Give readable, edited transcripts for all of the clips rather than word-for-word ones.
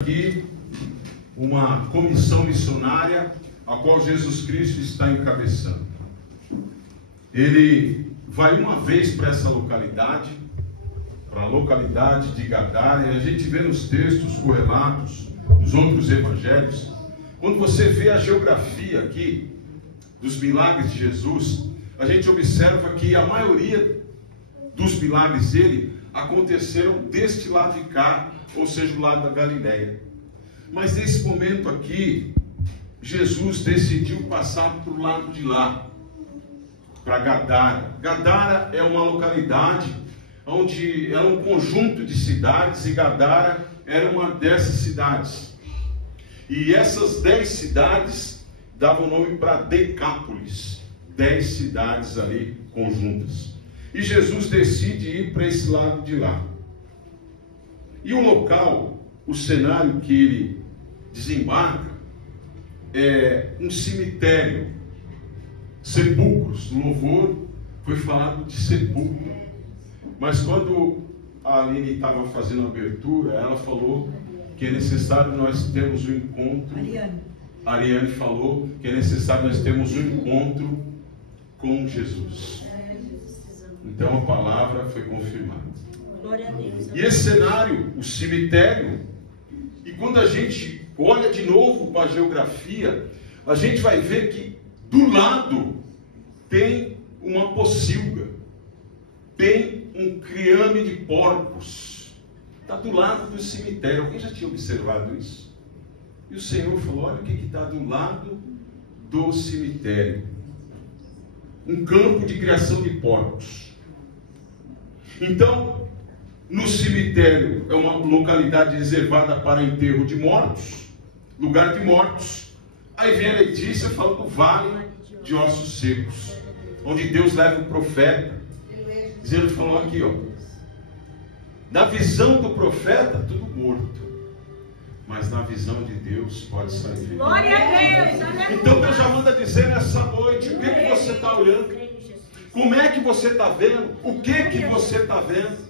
Aqui uma comissão missionária a qual Jesus Cristo está encabeçando. Ele vai uma vez para essa localidade, para a localidade de Gadara, e a gente vê nos textos correlatos, nos outros evangelhos, quando você vê a geografia aqui dos milagres de Jesus, a gente observa que a maioria dos milagres dele aconteceram deste lado de cá, ou seja, do lado da Galileia. Mas nesse momento aqui, Jesus decidiu passar para o lado de lá, para Gadara. Gadara é uma localidade onde era um conjunto de cidades, e Gadara era uma dessas cidades. E essas 10 cidades davam nome para Decápolis, 10 cidades ali conjuntas. E Jesus decide ir para esse lado de lá. E o local, o cenário que ele desembarca é um cemitério, sepulcros. No louvor foi falado de sepulcro. Mas quando a Aline estava fazendo a abertura, ela falou que é necessário nós termos um encontro. A Ariane falou que é necessário nós termos um encontro com Jesus. Então a palavra foi confirmada. Glória a Deus. E esse cenário, o cemitério, e quando a gente olha de novo para a geografia, a gente vai ver que do lado tem uma pocilga, tem um criame de porcos, está do lado do cemitério. Alguém já tinha observado isso? E o Senhor falou: olha o que está do lado do cemitério, um campo de criação de porcos. Então, no cemitério é uma localidade reservada para enterro de mortos, lugar de mortos. Aí vem a Letícia falando do vale de ossos secos, onde Deus leva o profeta, dizendo, falou aqui, ó, na visão do profeta tudo morto, mas na visão de Deus pode sair vivo. Glória a Deus. Então Deus já manda dizer nessa noite, o que que você está olhando? Como é que você está vendo? O que que você está vendo?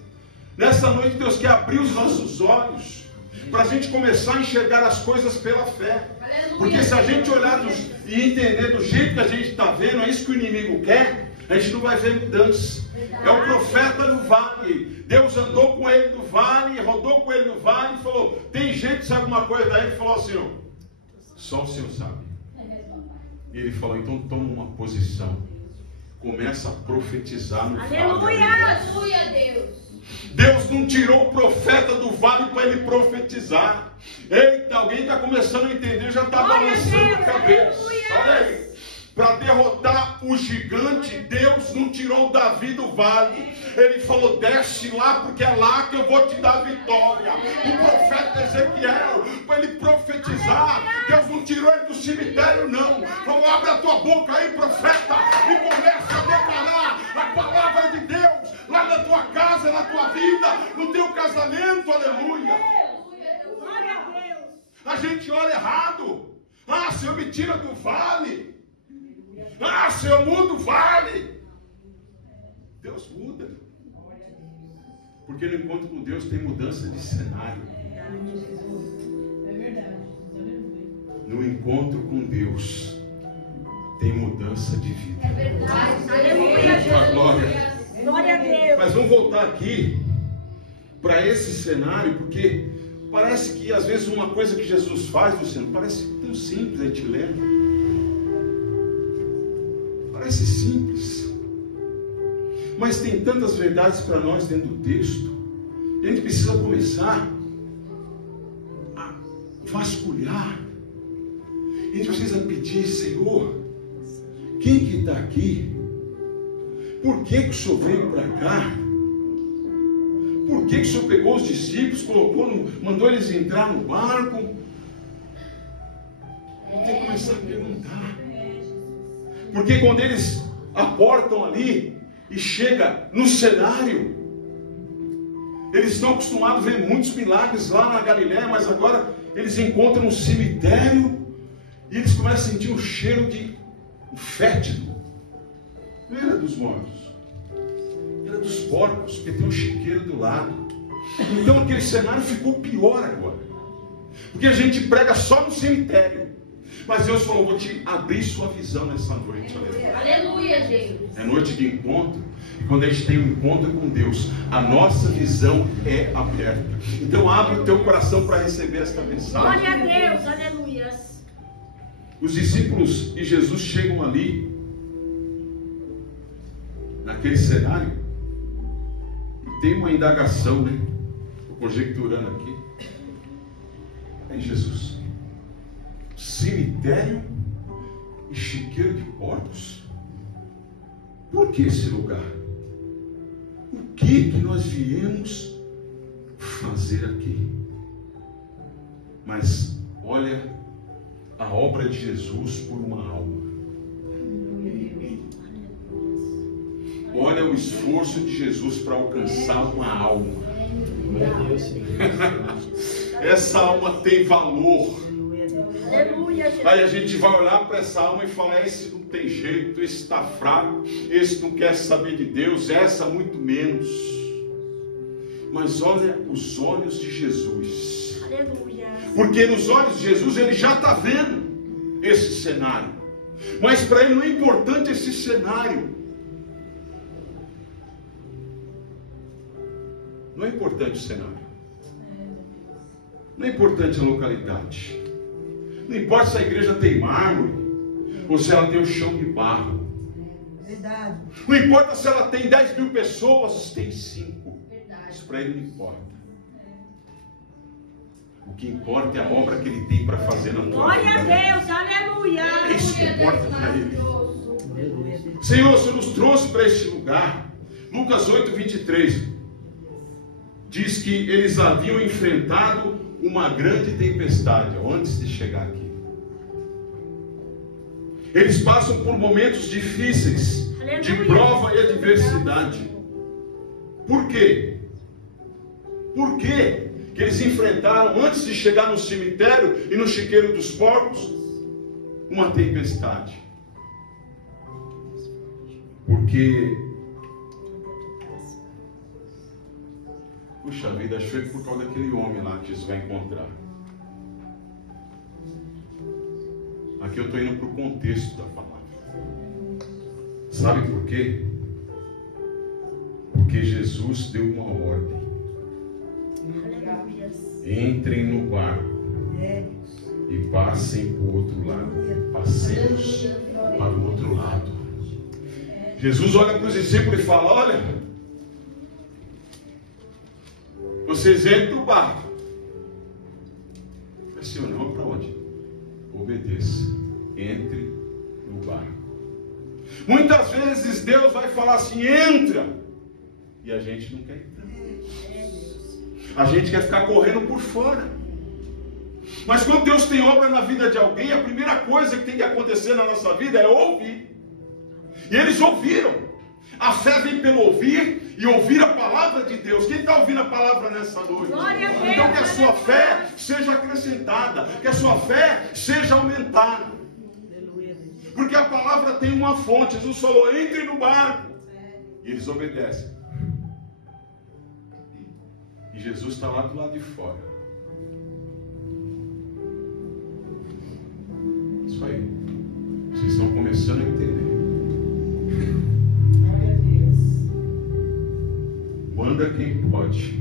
Nessa noite Deus quer abrir os nossos olhos para a gente começar a enxergar as coisas pela fé. Porque se a gente olhar e entender do jeito que a gente está vendo, é isso que o inimigo quer, a gente não vai ver mudança. É o profeta no vale. Deus andou com ele no vale, rodou com ele no vale e falou, tem gente que sabe alguma coisa daí? Ele falou assim, ó, só o Senhor sabe. E ele falou, então toma uma posição. Começa a profetizar no vale. Aleluia, Deus. Deus não tirou o profeta do vale para ele profetizar. Eita, alguém está começando a entender, já está balançando a cabeça. Olha aí. Para derrotar o gigante, Deus não tirou Davi do vale. Ele falou, desce lá, porque é lá que eu vou te dar vitória. O profeta Ezequiel, para ele profetizar, Deus não tirou ele do cemitério, não. Falou, abre a tua boca aí, profeta, e começa a declarar a palavra de Deus lá na tua casa, na tua vida, no teu casamento, aleluia. Glória a Deus. A gente olha errado. Ah, Senhor, me tira do vale. Ah, Senhor, muda o vale. Deus muda. Porque no encontro com Deus tem mudança de cenário. No encontro com Deus tem mudança de vida. É verdade. Aleluia. Glória. Glória a Deus. Mas vamos voltar aqui para esse cenário, porque parece que às vezes uma coisa que Jesus faz, Luciano, parece tão simples, a gente lembra. Parece simples, mas tem tantas verdades para nós dentro do texto, e a gente precisa começar a vasculhar. A gente precisa pedir, Senhor, quem que está aqui? Por que que o Senhor veio para cá? Por que que o Senhor pegou os discípulos, mandou eles entrar no barco? Tem que começar a perguntar. Porque quando eles aportam ali e chega no cenário, eles estão acostumados a ver muitos milagres lá na Galileia, mas agora eles encontram um cemitério e eles começam a sentir um cheiro de fétido. Não era dos mortos, era dos porcos, porque tem um chiqueiro do lado. Então aquele cenário ficou pior agora. Porque a gente prega só no cemitério. Mas Deus falou, vou te abrir sua visão nessa noite. Aleluia, Deus. É noite de encontro. E quando a gente tem um encontro com Deus, a nossa visão é aberta. Então abre o teu coração para receber esta mensagem. Glória a Deus, aleluia. Os discípulos de Jesus chegam ali, naquele cenário, e tem uma indagação, né? Estou conjecturando aqui. É Jesus. Cemitério e chiqueiro de porcos? Por que esse lugar? O que nós viemos fazer aqui? Mas olha a obra de Jesus por uma alma. Olha o esforço de Jesus para alcançar uma alma. Essa alma tem valor. Aí a gente vai olhar para essa alma e falar, esse não tem jeito, esse está fraco, esse não quer saber de Deus, essa muito menos. Mas olha os olhos de Jesus. Porque nos olhos de Jesus ele já está vendo esse cenário. Mas para ele não é importante esse cenário. Não é importante o cenário. Não é importante a localidade. Não importa se a igreja tem mármore ou se ela tem o chão de barro. Verdade. Não importa se ela tem 10 mil pessoas ou se tem 5. Isso para ele não importa. O que importa é a obra que ele tem para fazer na tua vida. Glória a Deus, aleluia. É isso que importa para ele. Senhor, o Senhor nos trouxe para este lugar. Lucas 8, 23 diz que eles haviam enfrentado uma grande tempestade antes de chegar aqui. Eles passam por momentos difíceis, de prova e adversidade. Por quê? Por quê que eles enfrentaram antes de chegar no cemitério e no chiqueiro dos porcos uma tempestade? Porque puxa vida, acho que foi por causa daquele homem lá que Jesus vai encontrar. Aqui eu estou indo para o contexto da palavra. Sabe por quê? Porque Jesus deu uma ordem. Entrem no barco e passem para o outro lado. Passemos para o outro lado. Jesus olha para os discípulos e fala, olha, vocês entram no barco. Assim, não, para onde? Obedeça. Entre no barco. Muitas vezes Deus vai falar assim, entra. E a gente não quer entrar. A gente quer ficar correndo por fora. Mas quando Deus tem obra na vida de alguém, a primeira coisa que tem que acontecer na nossa vida é ouvir. E eles ouviram. A fé vem pelo ouvir e ouvir a palavra de Deus. Quem está ouvindo a palavra nessa noite? Então que a sua fé seja acrescentada, que a sua fé seja aumentada. Porque a palavra tem uma fonte. Jesus falou, entre no barco. E eles obedecem. E Jesus está lá do lado de fora. Isso aí. Vocês estão começando a entender. Manda quem pode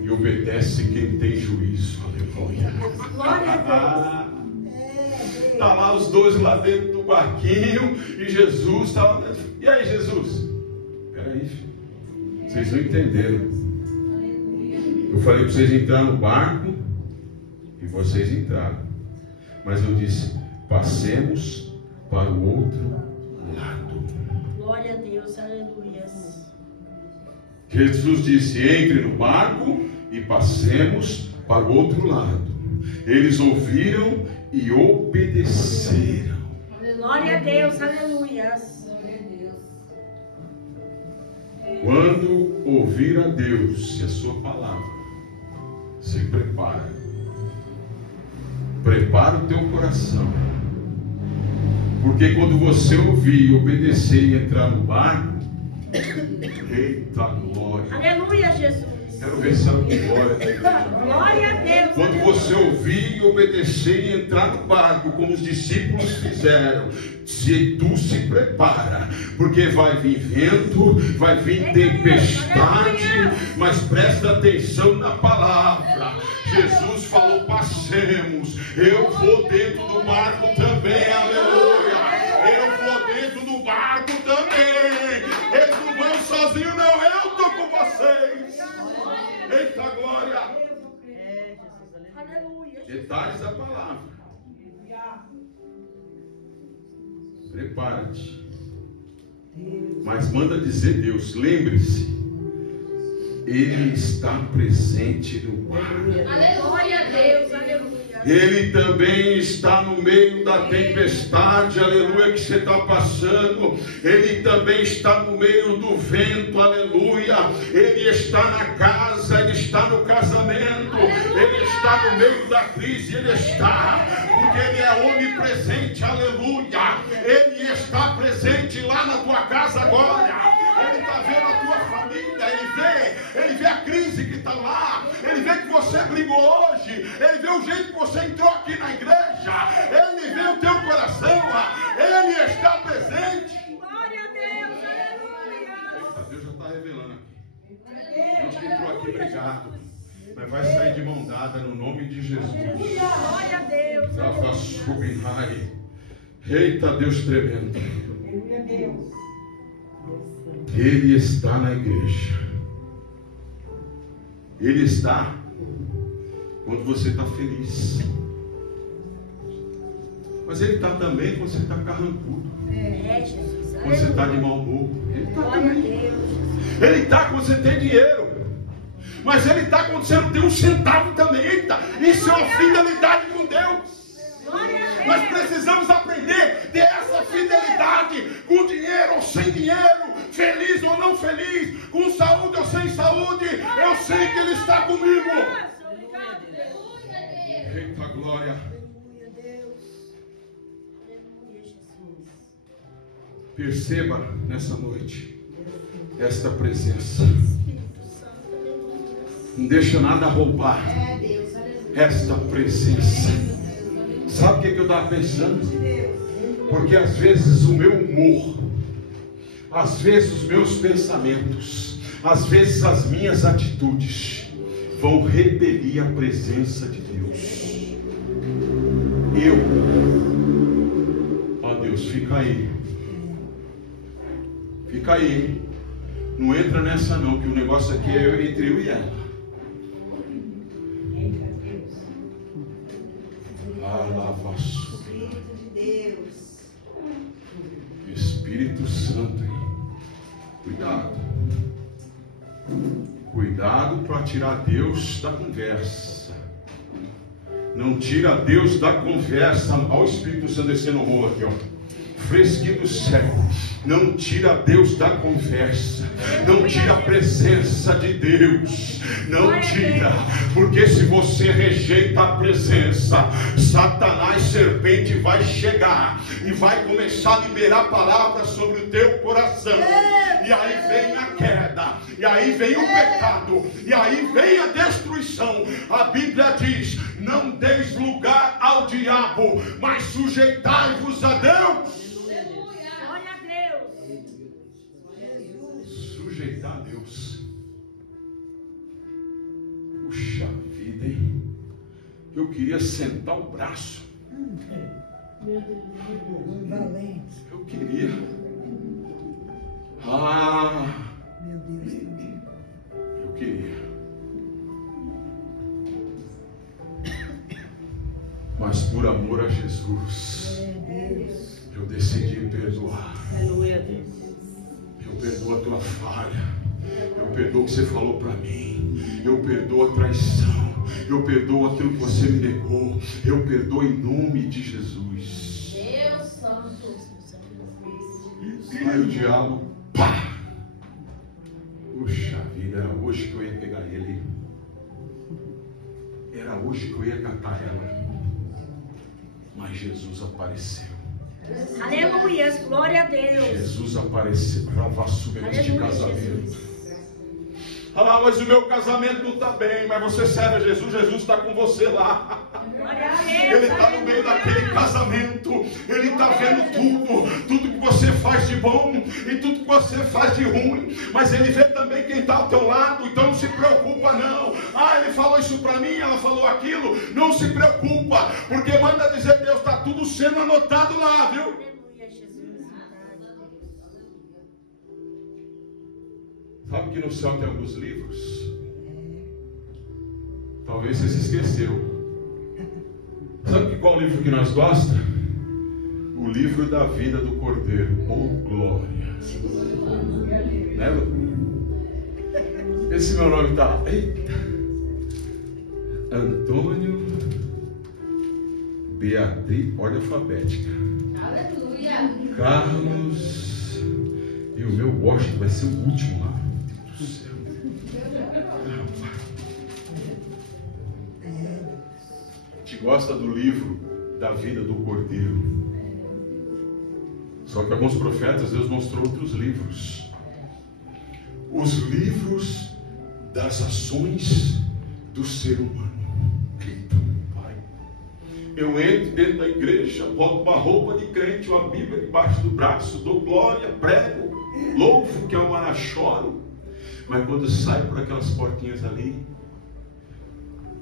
e obedece quem tem juízo. Aleluia. Está lá os 12 lá dentro do barquinho e Jesus está lá dentro. E aí, Jesus? Peraí, filho. Vocês não entenderam. Eu falei para vocês entrar no barco e vocês entraram. Mas eu disse, passemos para o outro lado. Glória a Deus, aleluia. Jesus disse, entre no barco e passemos para o outro lado. Eles ouviram e obedeceram. Glória a Deus, aleluia. Quando ouvir a Deus e a sua palavra, se prepara. Prepara o teu coração. Porque quando você ouvir, obedecer e entrar no barco, eita glória. Aleluia, Jesus. Quero ver se ela tem glória da igreja. Glória a Deus. Quando você ouvir e obedecer e entrar no barco, como os discípulos fizeram, tu se prepara, porque vai vir vento, vai vir tempestade, mas presta atenção na palavra. Jesus falou: passemos. Eu vou dentro do barco também, aleluia. Eu vou dentro do barco também. Eles não vão sozinhos, não. Eu estou com vocês. Eita glória. Aleluia. Detalhes da palavra. Prepara-te. Mas manda dizer Deus, lembre-se, Ele está presente no barco. Aleluia a Deus, aleluia. Ele também está no meio da tempestade, aleluia, que você está passando. Ele também está no meio do vento, aleluia. Ele está na casa, Ele está no casamento, Ele está no meio da crise, Ele está, porque Ele é onipresente, aleluia. Ele está presente lá na tua casa agora. Ele está vendo a tua família, Ele vê a crise que está lá, Ele vê que você brigou hoje, Ele vê o jeito que você entrou aqui na igreja, Ele vê o teu coração, Ele está presente. Glória a Deus, aleluia. Deus já está revelando aqui. Deus que entrou aqui, obrigado. Mas vai sair de mão dada no nome de Jesus. Glória a Deus. Trava subinai. Eita Deus tremendo. Aleluia a Deus. Ele está na igreja. Ele está quando você está feliz. Mas Ele está também quando você está carrancudo. É, Jesus. Quando você está de mau humor. Ele está Glória a também. Deus. Ele está quando você tem dinheiro. Mas Ele está quando você não tem um centavo também. Eita, isso é uma fidelidade com Deus. Glória a Deus. Nós precisamos aprender a ter essa fidelidade, com dinheiro ou sem dinheiro, feliz ou não feliz, com saúde ou sem saúde. Eu sei que Ele está comigo. Obrigado, Deus. Eita glória. Aleluia, Deus. Aleluia, Jesus. Perceba nessa noite esta presença. Espírito Santo, aleluia. Não deixa nada roubar É, Deus, aleluia. esta presença. Sabe o que eu estava pensando? Porque às vezes o meu humor, às vezes os meus pensamentos, às vezes as minhas atitudes vão repelir a presença de Deus. Deus, fica aí. Fica aí. Não entra nessa não, que o negócio aqui é entre eu e ela. Espírito de Deus. Espírito Santo. Cuidado. Cuidado para tirar Deus da conversa. Não tira Deus da conversa. Olha o Espírito Santo descendo o morro aqui, ó. Fresquinho do céu. Não tira Deus da conversa. Não tira a presença de Deus. Não tira. Porque se você rejeita a presença, Satanás, serpente, vai chegar e vai começar a liberar palavras sobre o teu coração. E aí vem a queda. E aí vem o pecado. E aí vem a destruição. A Bíblia diz: não deis lugar ao diabo, mas sujeitai-vos a Deus. Glória a Deus. Sujeitar a Deus. Puxa vida, hein? Eu queria sentar o braço. Eu queria. Eu queria. Mas por amor a Jesus, eu decidi perdoar. Aleluia, Deus. Eu perdoo a tua falha. Eu perdoo o que você falou para mim. Eu perdoo a traição. Eu perdoo aquilo que você me negou. Eu perdoo em nome de Jesus. Deus Santo. Aí o diabo, pá! Puxa vida, era hoje que eu ia pegar ele. Era hoje que eu ia catar ela. Mas Jesus apareceu. Aleluia, glória a Deus. Jesus apareceu para vassoura neste Aleluia, casamento. Jesus. Ah, mas o meu casamento não está bem. Mas você serve a Jesus, Jesus está com você lá. Ele está no meio daquele casamento. Ele está vendo tudo que você faz de bom e tudo que você faz de ruim. Mas Ele vê também quem está ao teu lado. Então não se preocupa não. Ah, ele falou isso para mim, ela falou aquilo. Não se preocupa, porque manda dizer, Deus, está tudo sendo anotado lá, viu? Sabe que no céu tem alguns livros? Talvez você se esqueceu. Sabe qual livro que nós gostamos? O livro da vida do Cordeiro. Oh, glória! Né, Lu? Esse meu nome está lá. Eita! Antônio Beatriz, ordem alfabética. Aleluia! Carlos. E o meu Washington vai ser o último lá. Meu Deus do céu. A gente gosta do livro da vida do Cordeiro. Só que alguns profetas, Deus mostrou outros livros. Os livros das ações do ser humano. Então, Pai, eu entro dentro da igreja, boto uma roupa de crente, uma Bíblia debaixo do braço, dou glória, prego, louvo, que é uma choro. Mas quando sai por aquelas portinhas ali,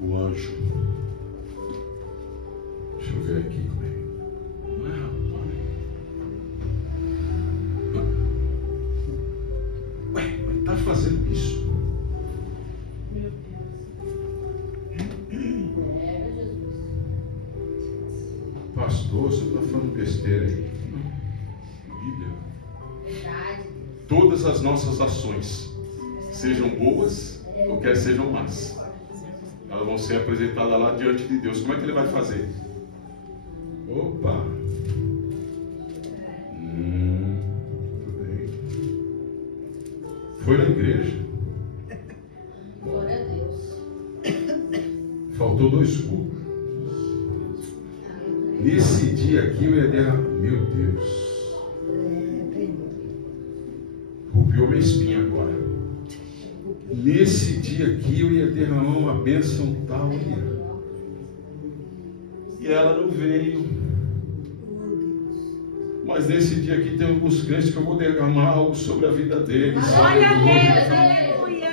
o anjo, deixa eu ver aqui como é. Ué, mas está fazendo isso? Meu Deus. Pastor, você está falando besteira aí. Bíblia. Verdade. Todas as nossas ações, sejam boas ou quer sejam más, elas vão ser apresentadas lá diante de Deus. Como é que Ele vai fazer? Opa! Tudo bem. Foi na igreja. Glória a Deus. Faltou 2 cultos. Nesse dia aqui eu ia derramar. Meu Deus. Rupiou minha espinha agora. Nesse dia aqui eu ia derramar uma bênção tal. E ela não veio. Mas nesse dia aqui tem alguns crentes que eu vou derramar algo sobre a vida deles. Glória a Deus, aleluia.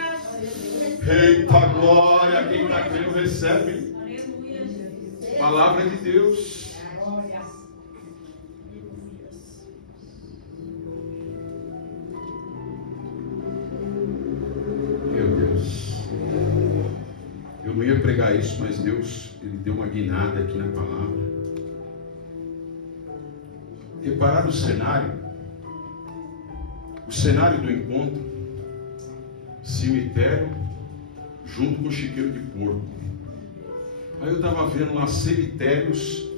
Eita glória, quem está crendo recebe. Palavra de Deus. Meu Deus. Eu não ia pregar isso, mas Deus, Ele deu uma guinada aqui na palavra. Reparar o cenário do encontro, cemitério, junto com o chiqueiro de porco. Aí eu estava vendo lá cemitérios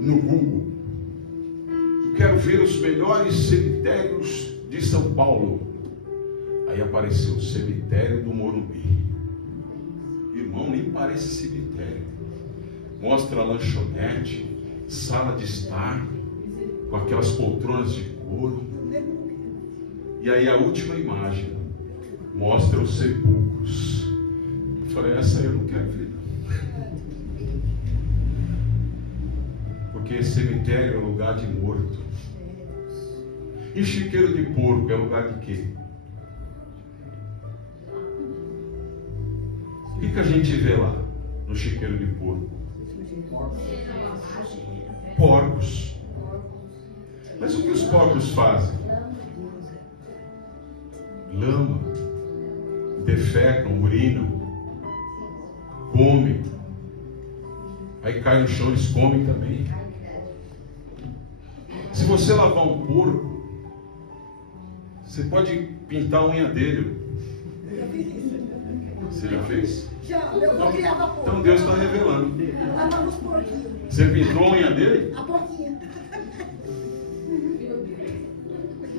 no Google. Eu quero ver os melhores cemitérios de São Paulo. Aí apareceu o cemitério do Morumbi. Irmão, nem parece cemitério. Mostra a lanchonete, sala de estar, com aquelas poltronas de couro. E aí a última imagem mostra os sepulcros. Eu falei, essa aí eu não quero ver. Porque cemitério é lugar de morto. E chiqueiro de porco é lugar de quê? O que a gente vê lá no chiqueiro de porco? Porcos. Mas o que os porcos fazem? Lama, defecam, urinam, comem. Aí cai no chão, eles comem também. Se você lavar um porco, você pode pintar a unha dele. Você já fez? Já, eu vou criar porco. Então Deus está revelando. Lavamos porquinho. Você pintou a unha dele? A porquinha.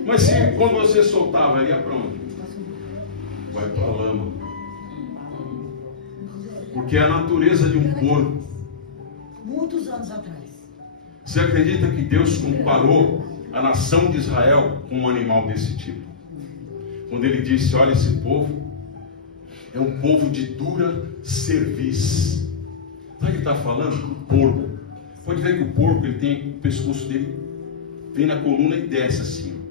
Mas se quando você soltava, ia para onde? Vai para a lama. Porque é a natureza de um porco. Muitos anos atrás. Você acredita que Deus comparou a nação de Israel com um animal desse tipo? Quando Ele disse, olha esse povo, é um povo de dura cerviz. Sabe o que ele está falando? O porco. Pode ver que o porco, ele tem o pescoço dele, vem na coluna e desce assim,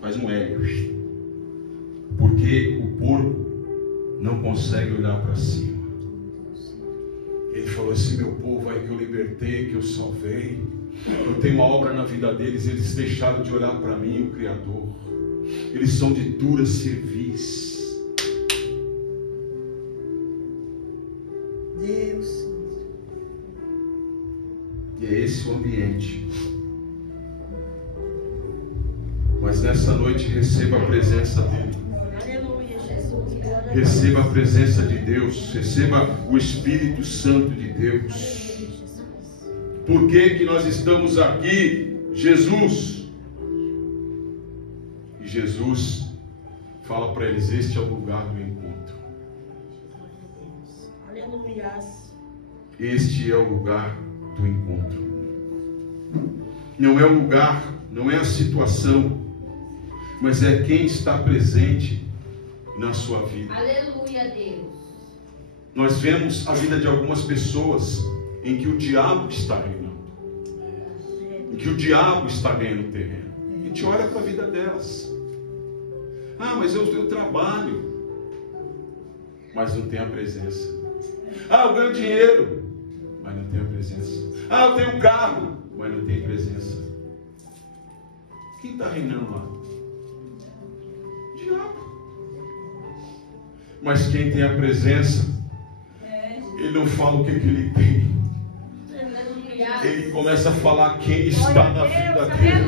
faz um L. Porque o porco não consegue olhar para cima. Ele falou: esse meu povo aí que eu libertei, que eu salvei, eu tenho uma obra na vida deles, eles deixaram de olhar para mim, o Criador. Eles são de dura cerviz. Deus. E é esse o ambiente. Mas nessa noite receba a presença dele. Aleluia, Jesus. Glória a Deus. Receba a presença de Deus. Receba o Espírito Santo de Deus. Por que que nós estamos aqui? Jesus. E Jesus fala para eles: este é o lugar do encontro. Aleluia. Este é o lugar do encontro. Não é o lugar, não é a situação, mas é quem está presente na sua vida. Aleluia, Deus. Nós vemos a vida de algumas pessoas em que o diabo está reinando, em que o diabo está ganhando terreno. A gente olha para a vida delas. Ah, mas eu trabalho, mas não tem a presença. Ah, eu ganho dinheiro, mas não tem a presença. Ah, eu tenho um carro, mas não tem presença. Quem está reinando lá? O diabo. Mas quem tem a presença, ele não fala o que ele tem. Ele começa a falar quem está na vida dele.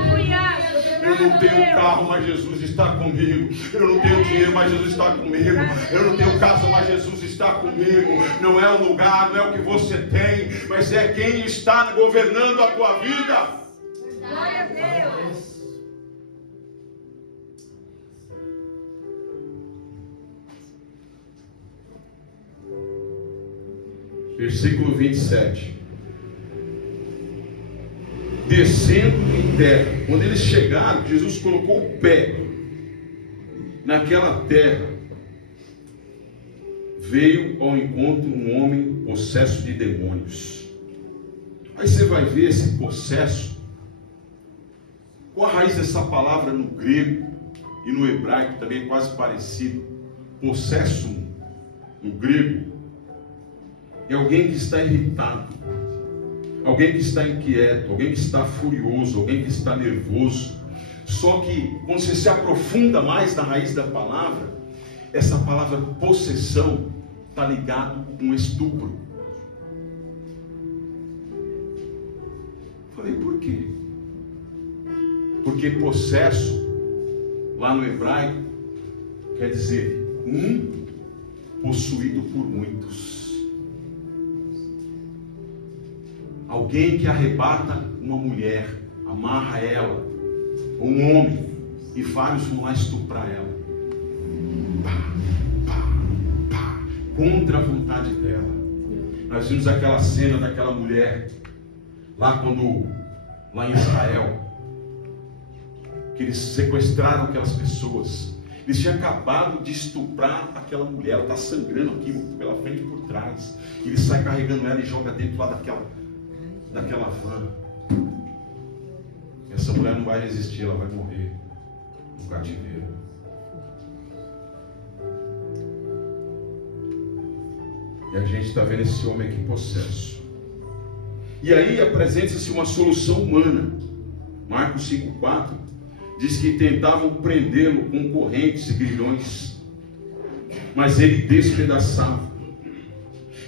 Eu não tenho carro, mas Jesus está comigo. Eu não tenho dinheiro, mas Jesus está comigo. Eu não tenho casa, mas Jesus está comigo. Não é o lugar, não é o que você tem, mas é quem está governando a tua vida. Glória a Deus. Versículo 27. Descendo em terra. Quando eles chegaram, Jesus colocou o pé naquela terra. Veio ao encontro um homem possesso de demônios. Aí você vai ver esse possesso. Qual a raiz dessa palavra no grego e no hebraico também é quase parecido. Possesso no grego é alguém que está irritado, alguém que está inquieto, alguém que está furioso, alguém que está nervoso. Só que quando você se aprofunda mais na raiz da palavra, essa palavra possessão está ligado com estupro. Falei, por quê? Porque possesso, lá no hebraico, quer dizer um possuído por muitos. Alguém que arrebata uma mulher, amarra ela, um homem, e vários vão lá estuprar ela. Pá, pá, pá, contra a vontade dela. Nós vimos aquela cena daquela mulher, lá em Israel, que eles sequestraram aquelas pessoas. Eles tinham acabado de estuprar aquela mulher, ela está sangrando aqui pela frente e por trás. E ele sai carregando ela e joga dentro lá daquela van. Essa mulher não vai resistir, ela vai morrer no cativeiro. E a gente está vendo esse homem aqui possesso. E aí apresenta-se uma solução humana. Marcos 5,4 diz que tentavam prendê-lo com correntes e grilhões, mas ele despedaçava.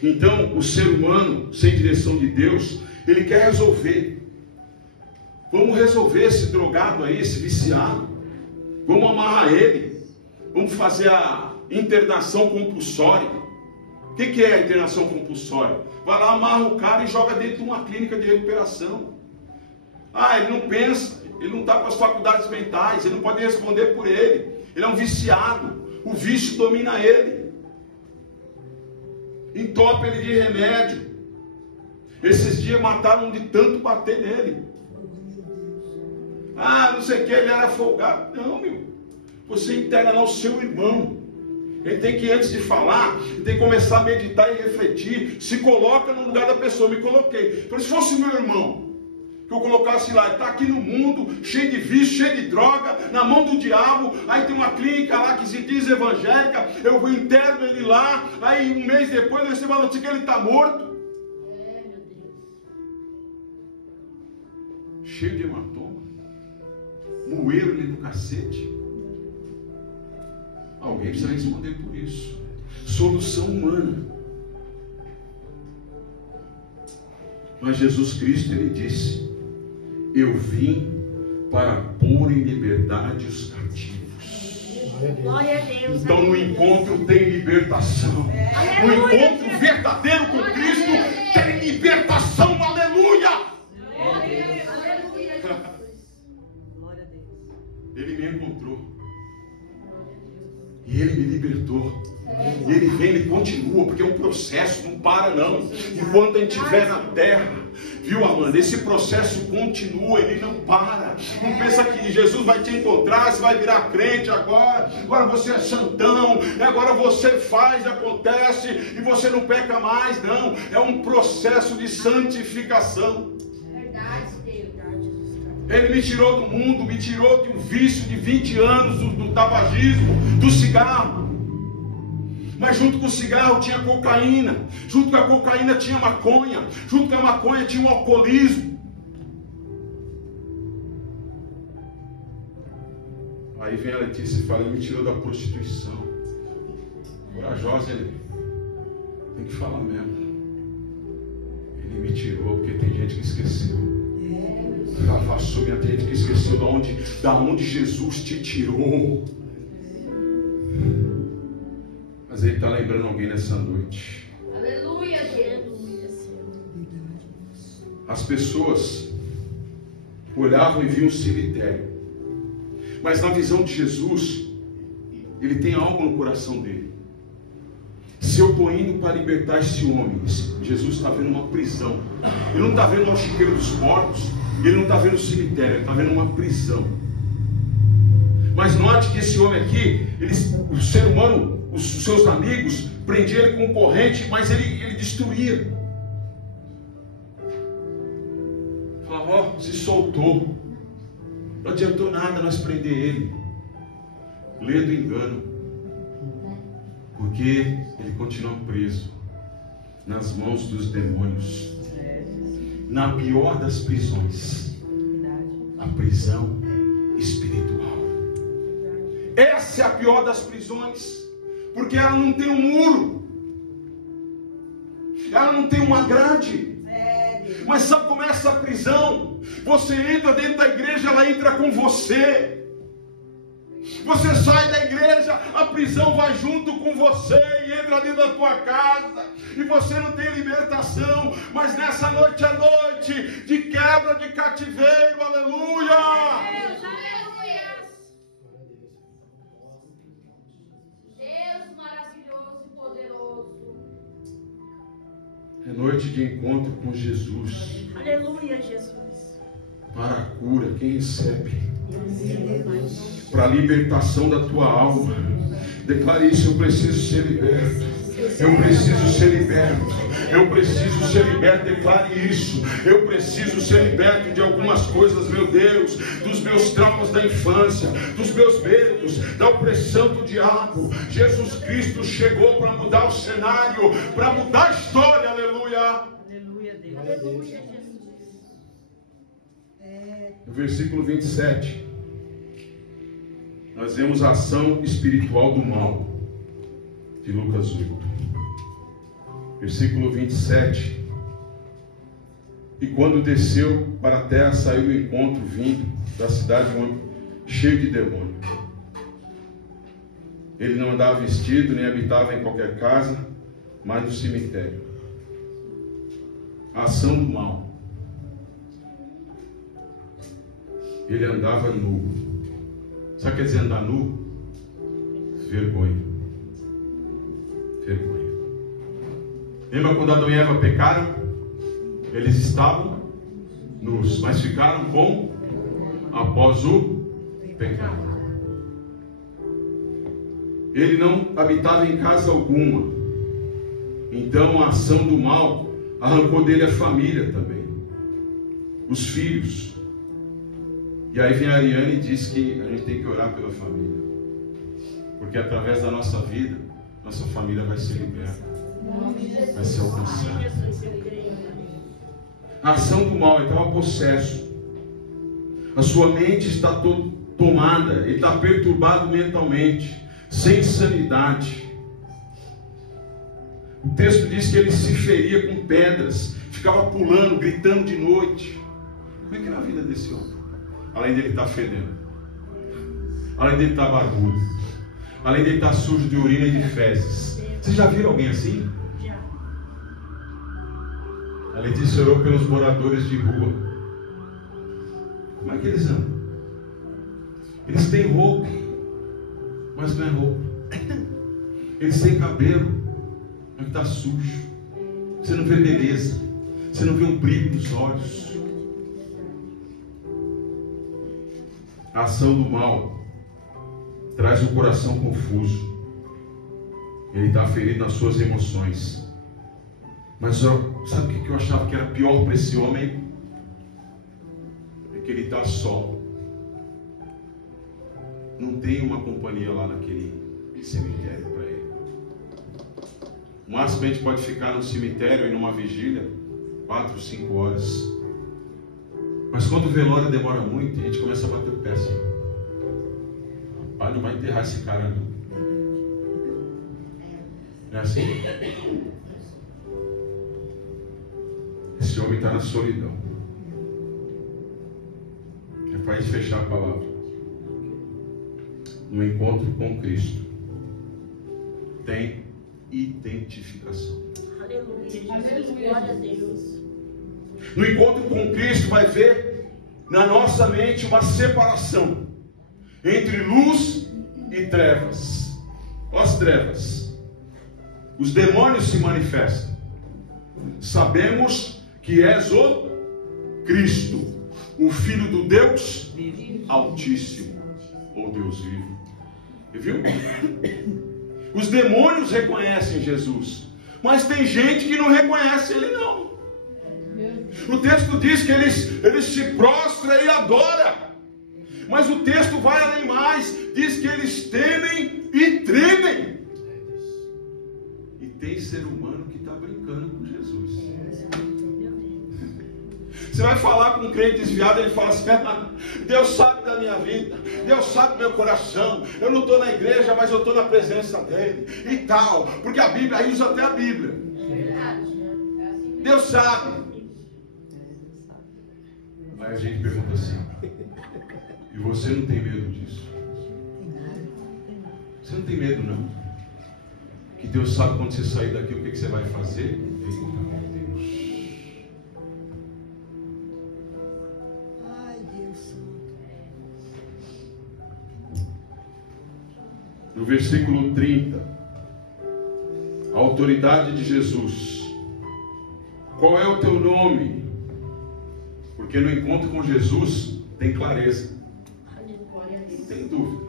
Então o ser humano, sem direção de Deus, ele quer resolver. Vamos resolver esse drogado aí, esse viciado. Vamos amarrar ele. Vamos fazer a internação compulsória. O que é a internação compulsória? Vai lá, amarra o cara e joga dentro de uma clínica de recuperação. Ah, ele não pensa, ele não está com as faculdades mentais, ele não pode responder por ele. Ele é um viciado. O vício domina ele. Entope ele de remédio. Esses dias mataram de tanto bater nele. Ah, não sei o que, ele era folgado. Não, meu. Você interna lá o seu irmão. Ele tem que, antes de falar, ele tem que começar a meditar e refletir. Se coloca no lugar da pessoa. Me coloquei. Falei, se fosse meu irmão, que eu colocasse lá, ele está aqui no mundo, cheio de vício, cheio de droga, na mão do diabo, aí tem uma clínica lá que se diz evangélica, eu interno ele lá, aí um mês depois eu recebo a notícia que ele está morto. Cheio de hematoma, moeram ele no cacete. Alguém precisa responder por isso. Solução humana. Mas Jesus Cristo, ele disse: eu vim para pôr em liberdade os cativos. Glória a Deus. Então no encontro tem libertação. No encontro verdadeiro com Cristo tem libertação. Aleluia! Ele me encontrou. E ele me libertou. E ele vem, ele continua, porque é um processo, não para não. Enquanto a gente estiver na terra, viu, Amanda? Esse processo continua, ele não para. Não pensa que Jesus vai te encontrar, você vai virar crente agora você é santão, agora você faz, acontece, e você não peca mais, não. É um processo de santificação. Ele me tirou do mundo, me tirou de um vício de 20 anos, do tabagismo, do cigarro. Mas junto com o cigarro tinha cocaína, junto com a cocaína tinha maconha, junto com a maconha tinha o alcoolismo. Aí vem a Letícia e fala, ele me tirou da prostituição. Corajosa, ele tem que falar mesmo. Ele me tirou, porque tem gente que esqueceu. Tem gente que esqueceu da onde Jesus te tirou. Mas ele está lembrando alguém nessa noite. Aleluia, Deus. As pessoas olhavam e viam um cemitério. Mas na visão de Jesus, ele tem algo no coração dele. Se eu estou indo para libertar esse homem, Jesus está vendo uma prisão. Ele não está vendo o chiqueiro dos mortos. Ele não está vendo o cemitério, ele está vendo uma prisão. Mas note que esse homem aqui, o ser humano, os seus amigos, prendiam ele com corrente, mas ele destruía. Falava, ó, se soltou. Não adiantou nada nós prender ele. Lê do engano. Porque ele continua preso nas mãos dos demônios. Na pior das prisões, a prisão espiritual. Essa é a pior das prisões, porque ela não tem um muro, ela não tem uma grade. Mas sabe como é essa prisão? Você entra dentro da igreja, ela entra com você. Você sai da igreja, a prisão vai junto com você e entra dentro da tua casa. E você não tem libertação. Mas nessa noite é noite de quebra de cativeiro. Aleluia! Deus maravilhoso e poderoso. É noite de encontro com Jesus. Aleluia, Jesus. Para a cura, quem recebe? Para a libertação da tua alma. Declare isso: eu preciso ser liberto. Eu preciso ser liberto. Eu preciso ser liberto. Declare isso: eu preciso ser liberto de algumas coisas, meu Deus, dos meus traumas da infância, dos meus medos, da opressão do diabo. Jesus Cristo chegou para mudar o cenário, para mudar a história. Aleluia. Aleluia, Deus. Aleluia, Jesus. No versículo 27, nós vemos a ação espiritual do mal, de Lucas 8. Versículo 27. E quando desceu para a terra, saiu do encontro, vindo da cidade um homem cheio de demônio. Ele não andava vestido, nem habitava em qualquer casa, mas no cemitério. A ação do mal. Ele andava nu. Sabe o que quer dizer andar nu? Vergonha. Vergonha. Lembra quando Adão e Eva pecaram? Eles estavam nus, mas ficaram com após o pecado. ele não habitava em casa alguma. Então a ação do mal arrancou dele a família também, os filhos. E aí vem a Ariane e diz que a gente tem que orar pela família, porque através da nossa vida, nossa família vai ser liberta, vai ser alcançada. A ação do mal, ele estava possesso. A sua mente está tomada, ele está perturbado mentalmente, sem sanidade. O texto diz que ele se feria com pedras, ficava pulando, gritando de noite. Como é que era a vida desse homem? Além dele estar fedendo, além dele estar barbudo, além dele estar sujo de urina e de fezes. Vocês já viram alguém assim? Já. A Letícia orou pelos moradores de rua. Como é que eles andam? Eles têm roupa, mas não é roupa. Eles têm cabelo, mas está sujo. Você não vê beleza, você não vê um brilho nos olhos. A ação do mal traz um coração confuso. Ele está ferido nas suas emoções. Mas sabe o que eu achava que era pior para esse homem? É que ele está só. Não tem uma companhia lá naquele cemitério para ele. O máximo a gente pode ficar no cemitério e numa vigília 4, 5 horas. Mas quando o velório demora muito, a gente começa a bater o pé assim. Pai, não vai enterrar esse cara não. Não é assim? Esse homem está na solidão. É para a gente fechar a palavra. No encontro com Cristo tem identificação. Aleluia, Jesus. Glória a Deus. No encontro com Cristo vai ver na nossa mente uma separação entre luz e trevas. As trevas. Os demônios se manifestam. Sabemos que és o Cristo, o Filho do Deus Altíssimo, ou Deus vivo. Viu? Os demônios reconhecem Jesus, mas tem gente que não reconhece Ele não. O texto diz que eles se prostram e adoram. Mas o texto vai além mais. Diz que eles temem e tremem. E tem ser humano que está brincando com Jesus. Você vai falar com um crente desviado, ele fala assim: Deus sabe da minha vida, Deus sabe do meu coração, eu não estou na igreja, mas eu estou na presença dele e tal, porque a Bíblia, aí usa até a Bíblia. Deus sabe. Aí a gente pergunta assim: e você não tem medo disso? Você não tem medo não? Que Deus sabe quando você sair daqui o que você vai fazer? No versículo 30, a autoridade de Jesus. Qual é o teu nome? Porque no encontro com Jesus tem clareza, não tem dúvida.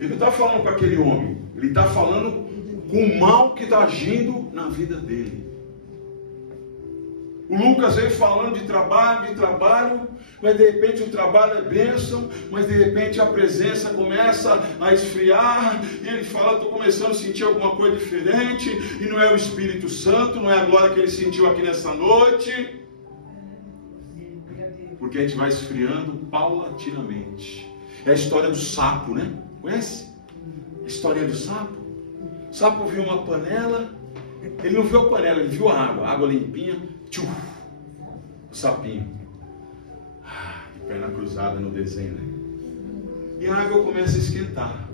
Ele não está falando com aquele homem, ele está falando com o mal que está agindo na vida dele. O Lucas veio falando de trabalho, mas de repente o trabalho é bênção, mas de repente a presença começa a esfriar, e ele fala: estou começando a sentir alguma coisa diferente, e não é o Espírito Santo, não é a glória que ele sentiu aqui nessa noite, porque a gente vai esfriando paulatinamente. É a história do sapo, né? Conhece? A história do sapo. O sapo viu uma panela, ele não viu a panela, ele viu a água limpinha. Tchuf, o sapinho, de perna cruzada no desenho, né? E a água começa a esquentar.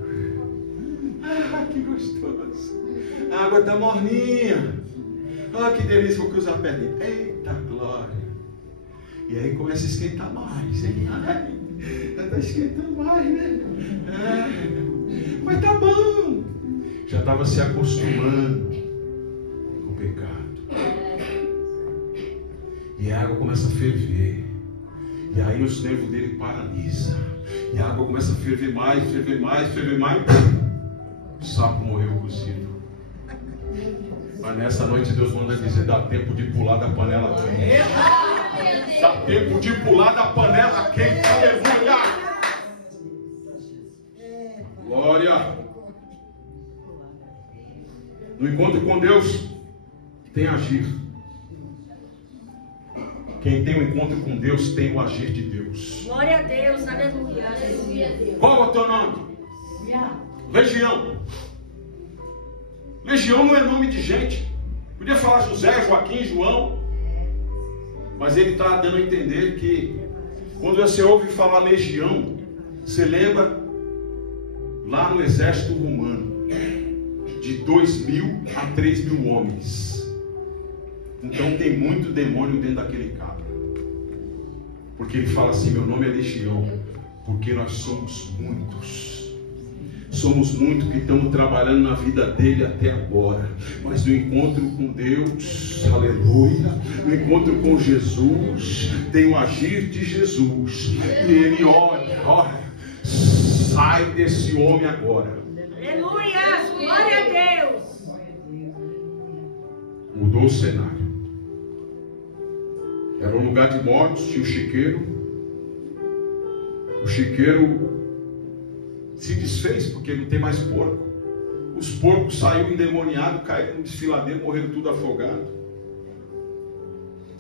Que gostoso. A água está morninha. Que delícia, vou cruzar a perna. Eita glória. E aí começa a esquentar mais, hein? Já está esquentando mais, né? Mas tá bom. Já estava se acostumando com o pecado. E a água começa a ferver. E aí os nervos dele paralisam. E a água começa a ferver mais, ferver mais, ferver mais. O sapo morreu cozido. Mas nessa noite Deus manda dizer: dá tempo de pular da panela quente. Dá tempo de pular da panela quente. Aleluia! Glória! No encontro com Deus tem agir. Quem tem um encontro com Deus tem o agir de Deus. Glória a Deus, aleluia, aleluia. Qual é o teu nome? Legião. Legião não é nome de gente. Podia falar José, Joaquim, João. Mas ele está dando a entender que quando você ouve falar legião, você lembra lá no exército romano, de 2.000 a 3.000 homens. Então tem muito demônio dentro daquele cara. Porque ele fala assim: meu nome é legião, porque nós somos muitos. Somos muitos que estamos trabalhando na vida dele até agora. Mas no encontro com Deus, aleluia, no encontro com Jesus, tem o agir de Jesus. E ele olha, sai desse homem agora. Aleluia, glória a Deus. Mudou o cenário. Era um lugar de mortos, tinha o chiqueiro. O chiqueiro se desfez porque não tem mais porco. Os porcos saíram endemoniados, caíram no desfiladeiro, morreram tudo afogado.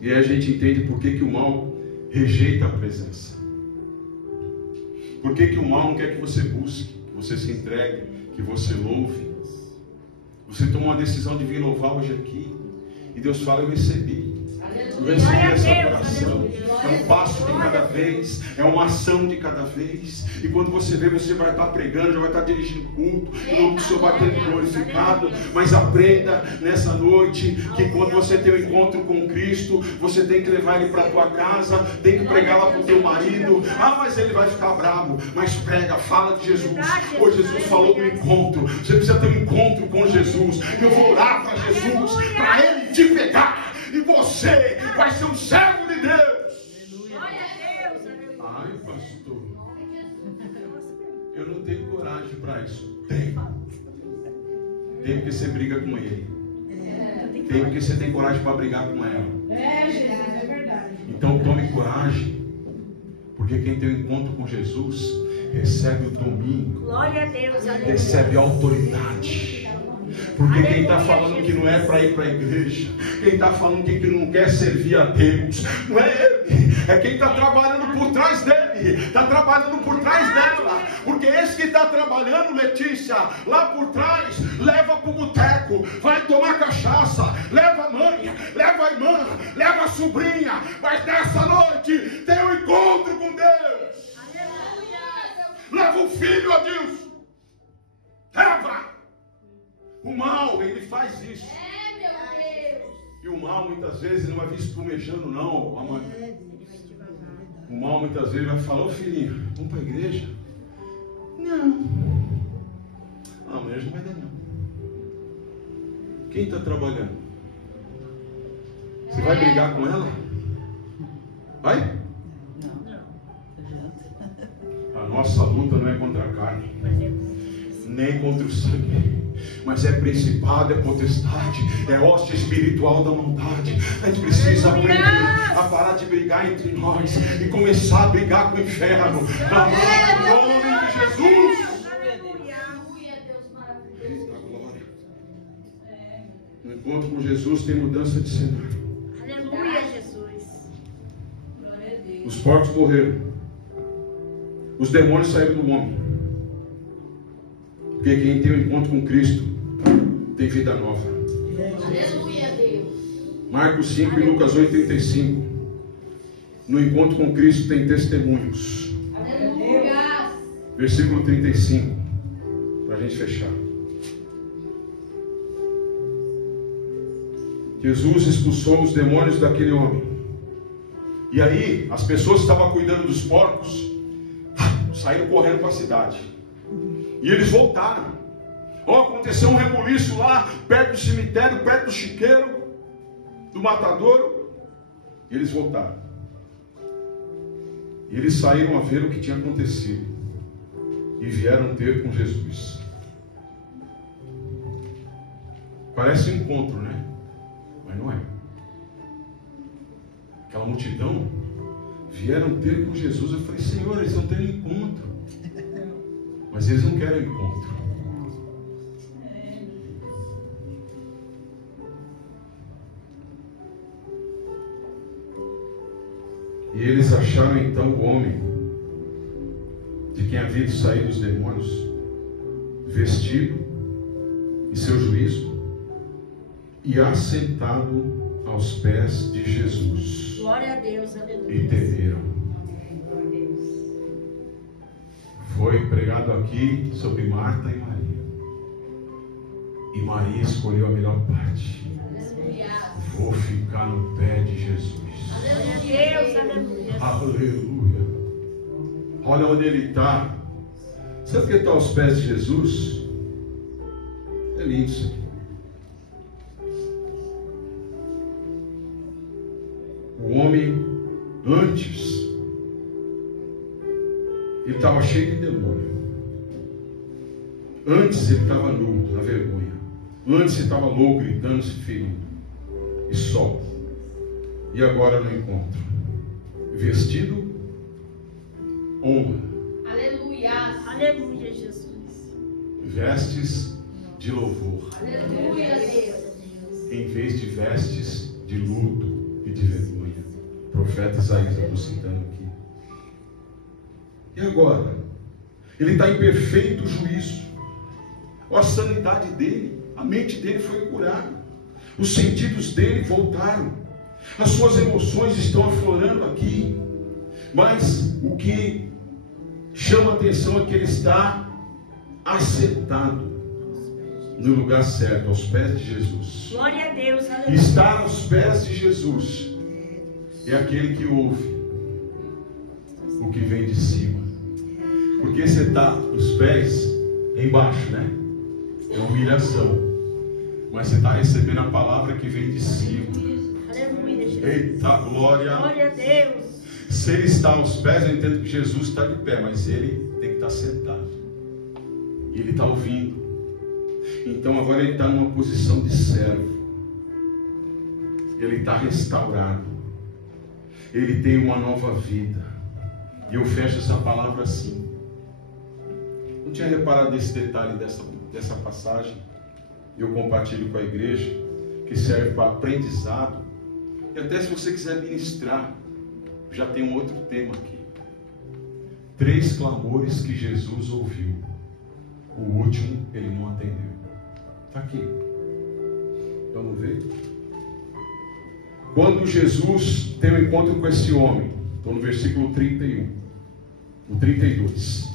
E aí a gente entende por que o mal rejeita a presença. Por que o mal não quer que você busque, que você se entregue, que você louve. Você toma uma decisão de vir louvar hoje aqui. E Deus fala: eu recebi. Eu recebi essa adoração. É um passo de cada vez, é uma ação de cada vez. E quando você vê, você vai estar pregando, já vai estar dirigindo culto, o nome do Senhor vai ter glorificado. Mas aprenda nessa noite que quando você tem um encontro com Cristo, você tem que levar ele para a tua casa, tem que pregar lá para o teu marido. Ah, mas ele vai ficar bravo. Mas prega, fala de Jesus. Pois Jesus falou do encontro. Você precisa ter um encontro com Jesus. Eu vou orar para Jesus, para ele te pegar. E você vai ser um servo de Deus. Glória a Deus, aleluia. Ai, pastor, eu não tenho coragem para isso. Tem porque você briga com ele. Tem porque você tem coragem para brigar com ela. Jesus, é verdade. Então tome coragem. Porque quem tem um encontro com Jesus recebe o domínio. Glória a Deus, aleluia. Recebe a autoridade. Porque quem está falando que não é para ir para a igreja, quem está falando que não quer servir a Deus, não é ele, é quem está trabalhando por trás dele, está trabalhando por trás dela. Porque esse que está trabalhando, Letícia, lá por trás, leva para o boteco, vai tomar cachaça, leva a mãe, leva a irmã, leva a sobrinha, mas nessa noite tem um encontro com Deus. Leva o filho a Deus, leva. O mal, ele faz isso. Meu Deus. E o mal, muitas vezes, não é visto espumejando, não, amante. O mal, muitas vezes, vai falar: ô filhinho, vamos para a igreja? Não. Amanhã não vai dar, não. Quem está trabalhando? Você vai brigar com ela? Vai? A nossa luta não é contra a carne, nem contra o sangue, mas é principado, é potestade, é hóstia espiritual da maldade. A gente precisa aprender a parar de brigar entre nós e começar a brigar com o inferno. No nome de Jesus. Aleluia, Deus maravilhoso. Eita glória. No encontro com Jesus tem mudança de cenário. Aleluia, Jesus. Os porcos morreram. Os demônios saíram do homem. Porque quem tem um encontro com Cristo tem vida nova. Aleluia, Deus. Marcos 5 e Lucas 8:35. No encontro com Cristo tem testemunhos. Aleluia. Versículo 35. Para a gente fechar. Jesus expulsou os demônios daquele homem. E aí, as pessoas que estavam cuidando dos porcos saíram correndo para a cidade. E eles voltaram. Aconteceu um rebuliço lá, perto do cemitério, perto do chiqueiro, do matadouro. E eles voltaram. E eles saíram a ver o que tinha acontecido e vieram ter com Jesus. Parece um encontro, né? Mas não é. Aquela multidão vieram ter com Jesus. Eu falei, Senhor, eles não têm encontro. Mas eles não querem encontro. E eles acharam então o homem de quem havia saído os demônios, vestido em seu juízo e assentado aos pés de Jesus. Glória a Deus, aleluia. E temeram. Foi pregado aqui sobre Marta e Maria. E Maria escolheu a melhor parte. Vou ficar no pé de Jesus. Glória a Deus, aleluia. Aleluia. Olha onde ele está. Sabe o que está aos pés de Jesus? É lindo isso aqui. O homem antes ele estava cheio de demônio. Antes ele estava nu, na vergonha. Antes ele estava louco, gritando, se ferindo. E só. E agora no encontro. Vestido, honra. Aleluia. Aleluia, Jesus. Vestes de louvor. Aleluia, Deus. Em vez de vestes de luto e de vergonha. O profeta Isaías, eu estou citando aqui. E agora? Ele está em perfeito juízo. A sanidade dele, a mente dele foi curada. Os sentidos dele voltaram. As suas emoções estão aflorando aqui. Mas o que chama a atenção é que ele está assentado no lugar certo, aos pés de Jesus. Glória a Deus, aleluia. Estar aos pés de Jesus é aquele que ouve o que vem de cima. Porque você está os pés embaixo, né? É humilhação. Mas você está recebendo a palavra que vem de cima. Aleluia, Jesus. Eita glória. Glória a Deus. Se ele está aos pés, eu entendo que Jesus está de pé, mas ele tem que estar sentado. E ele está ouvindo. Então agora ele está numa posição de servo. Ele está restaurado. Ele tem uma nova vida. E eu fecho essa palavra assim. Não tinha reparado nesse detalhe dessa passagem. Eu compartilho com a igreja, que serve para aprendizado. E até se você quiser ministrar, já tem um outro tema aqui. 3 clamores que Jesus ouviu. O último ele não atendeu. Está aqui. Vamos ver? Quando Jesus tem um encontro com esse homem, estou no versículo 31, o 32.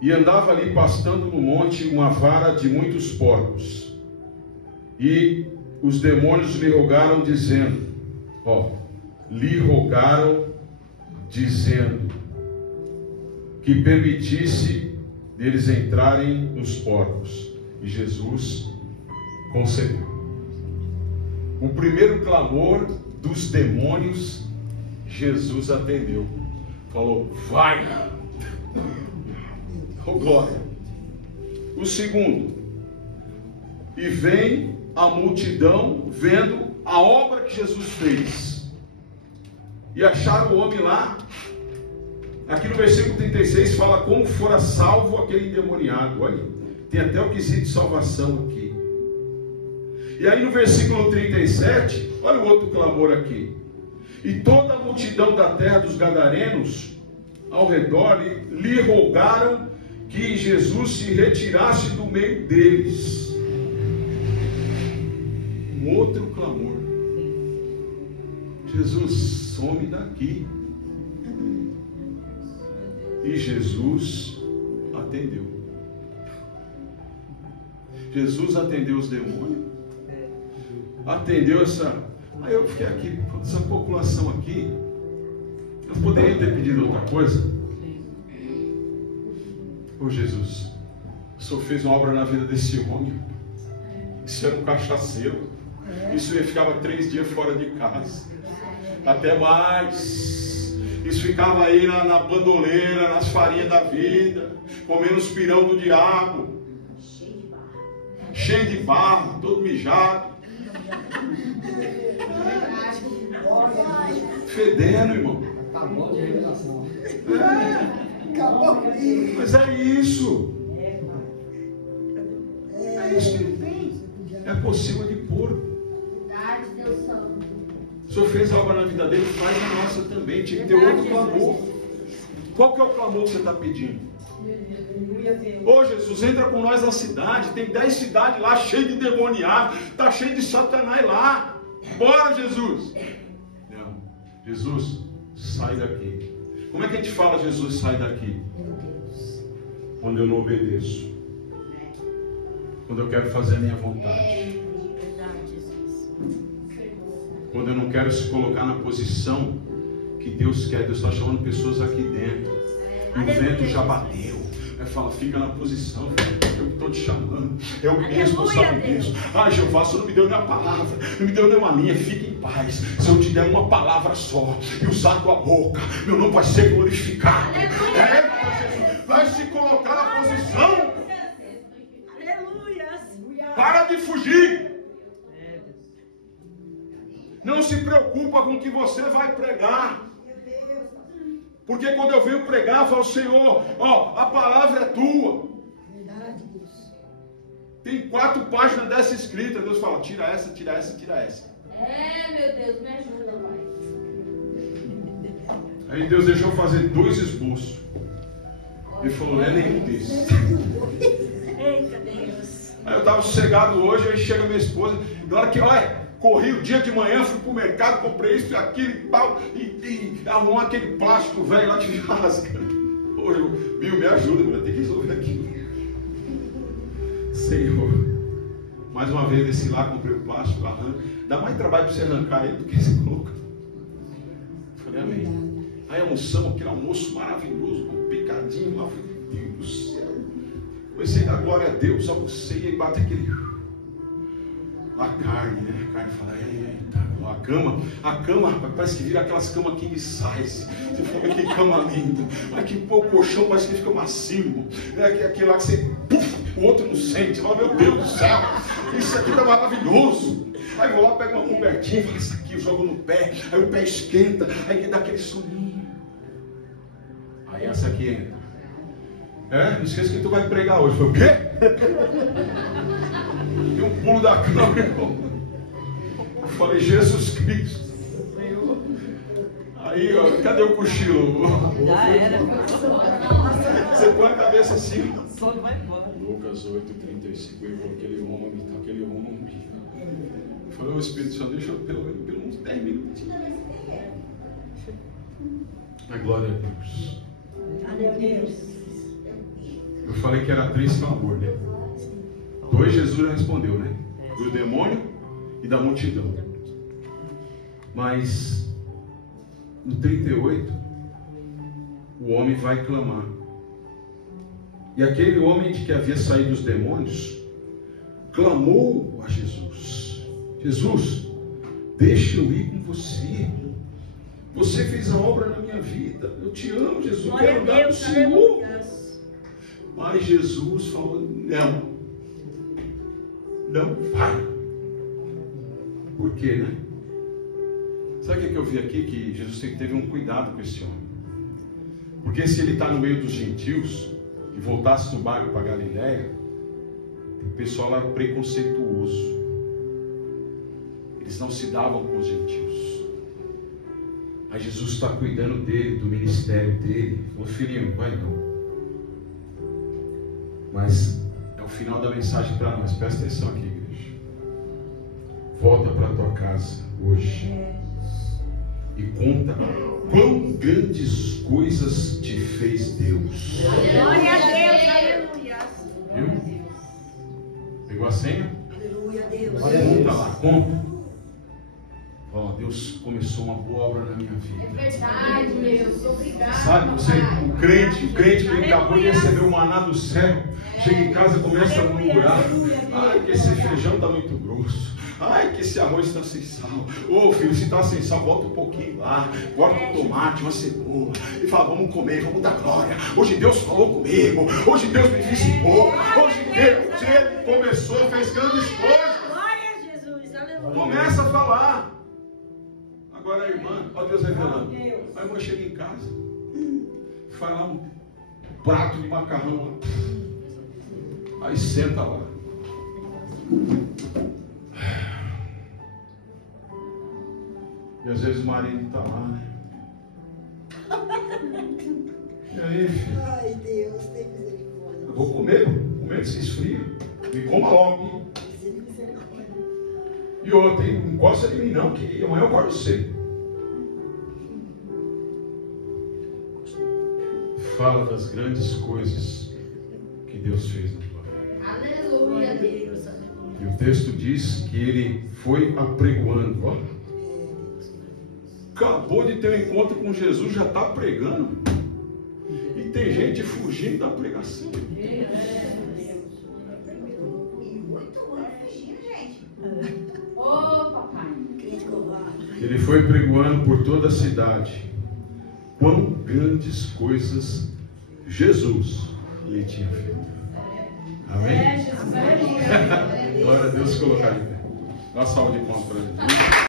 E andava ali pastando no monte uma vara de muitos porcos. E os demônios lhe rogaram dizendo, que permitisse deles entrarem nos porcos. E Jesus concedeu. O primeiro clamor dos demônios, Jesus atendeu. Falou, vai! Oh, glória! O segundo, e vem a multidão vendo a obra que Jesus fez. E acharam o homem lá. Aqui no versículo 36 fala como fora salvo aquele endemoniado. Olha, tem até o quesito de salvação aqui. E aí no versículo 37, olha o outro clamor aqui. E toda a multidão da terra dos Gadarenos ao redor lhe rogaram que Jesus se retirasse do meio deles. Um outro clamor. Jesus, some daqui. E Jesus atendeu. Jesus atendeu os demônios. Atendeu essa... Aí eu fiquei aqui, essa população aqui. Eu poderia ter pedido outra coisa. Ô Jesus, o Senhor fez uma obra na vida desse homem. Isso era um cachaceiro. Isso ele ficava 3 dias fora de casa. Até mais. Isso ficava aí na bandoleira, nas farinhas da vida, comendo os pirão do diabo. Cheio de barro, todo mijado. Fedendo, irmão. Acabou de revelação. Mas é isso. É isso que ele tem. É possível de porco. O Senhor fez algo na vida dele, faz a nossa também. Tinha que ter outro clamor. Qual que é o clamor que você está pedindo? Ô Jesus, entra com nós na cidade. Tem 10 cidades lá cheias de demoniados. Está cheio de Satanás lá. Bora, Jesus. Não. Jesus, sai daqui. Como é que a gente fala, Jesus, sai daqui? Quando eu não obedeço. Quando eu quero fazer a minha vontade. Quando eu não quero se colocar na posição que Deus quer. Deus está chamando pessoas aqui dentro. E o vento já bateu. Aí fala, fica na posição, eu estou te chamando. Eu me responsabilizo. Ah, Jeová, você não me deu nenhuma palavra, não me deu nenhuma linha. Fique em paz. Se eu te der uma palavra só e usar a tua boca, meu nome vai ser glorificado. Vai se colocar na posição. Para de fugir. Não se preocupa com o que você vai pregar. Porque quando eu venho pregar, eu falo, Senhor, ó, a palavra é tua. Tem 4 páginas dessa escrita. Deus fala, tira essa, tira essa, tira essa. Meu Deus, me ajuda, Pai. Aí Deus deixou eu fazer 2 esboços. Ele falou, não é nenhum desses. Eita Deus. Aí eu estava sossegado hoje, aí chega minha esposa. Na hora que, olha, corri o dia de manhã, fui pro mercado, comprei isso e aquilo e tal, e arrumou aquele plástico velho lá de rasgando. Hoje, Bill, me ajuda, eu tenho que resolver aquilo. Senhor, mais uma vez desci lá, comprei o plástico, arranco. Dá mais trabalho para você arrancar ele do que você coloca. Falei, amém. Aí almoçamos aquele almoço maravilhoso, com picadinho lá. Falei, meu Deus do céu. Comecei a dar glória a Deus, almocei e bate aquele. A carne, né? A carne fala, eita, a cama, parece que vira aquelas camas king size. Você fala, que cama linda. Olha que pô, o colchão parece que fica macio. É aquele lá que você, puf, o outro não sente. Você fala, meu Deus do céu, isso aqui tá maravilhoso. Aí vou lá, pego uma cobertinha, falo, isso aqui, eu jogo no pé. Aí o pé esquenta, aí dá aquele soninho. Aí essa aqui entra. Não esqueça que tu vai pregar hoje. Foi o quê? E um pulo da cama, irmão. Eu falei, Jesus Cristo. Aí, ó, cadê o cochilo? Já era. Você põe a cabeça assim. Só vai embora. Lucas 8:35. Eu vou aquele homem não me. Eu falei, ô Espírito Santo, deixa eu pelo menos 10 minutinhos. A glória a Deus. Aleluia. Eu falei que era 3 clamor, né? 2 Jesus já respondeu, né? Do demônio e da multidão. Mas no 38 o homem vai clamar. E aquele homem de que havia saído os demônios clamou a Jesus: Jesus, deixa eu ir com você. Você fez a obra na minha vida. Eu te amo, Jesus. Eu quero dar o Senhor. Mas Jesus falou, não vai. Por quê, né? Sabe o que eu vi aqui? Que Jesus teve um cuidado com esse homem. Porque se ele está no meio dos gentios e voltasse no barco para Galiléia, o pessoal lá era preconceituoso. Eles não se davam com os gentios. Aí Jesus está cuidando dele, do ministério dele. Falou, filhinho, vai não. Mas é o final da mensagem para nós. Presta atenção aqui, igreja. Volta para a tua casa hoje e conta quão grandes coisas te fez Deus. Glória a Deus, aleluia. Viu? Pegou a senha? Aleluia a Deus. Conta lá, conta. Ó, Deus Deus começou uma boa obra na minha É vida. verdade, Deus. Obrigado. Sabe, você, o crente que acabou de receber o maná do céu, chega em casa e começa a murmurar. Ai, que esse feijão está muito grosso. Ai, que esse arroz está sem sal. Ô filho, se está sem sal, bota um pouquinho lá. Bota um tomate, uma cebola. E fala, vamos comer, vamos dar glória. Hoje Deus falou comigo. Hoje Deus me visitou. Hoje Deus, Ele começou, fez grandes coisas. Glória a Jesus, aleluia. Começa a falar. Agora a irmã, ó Deus revelando. A irmã chega em casa, faz lá um prato de macarrão lá. Aí senta lá. E às vezes o marido está lá, né? E aí, filho? Ai, Deus, tem misericórdia. Eu vou comer que se esfria. Me coma logo. Hein? E outra, hein? Não encosta de mim não, que amanhã eu guardo você. Fala das grandes coisas que Deus fez na tua vida. Aleluia, Deus. E o texto diz que ele foi apregoando. Ó. Acabou de ter um encontro com Jesus, já está pregando. E tem gente fugindo da pregação. E 8 anos fugindo, gente. Ô, papai. Crente covarde. Ele foi pregoando por toda a cidade quão grandes coisas Jesus lhe tinha feito. Amém? Glória a Deus, colocar de pé. Dá uma salva de palmas para ele.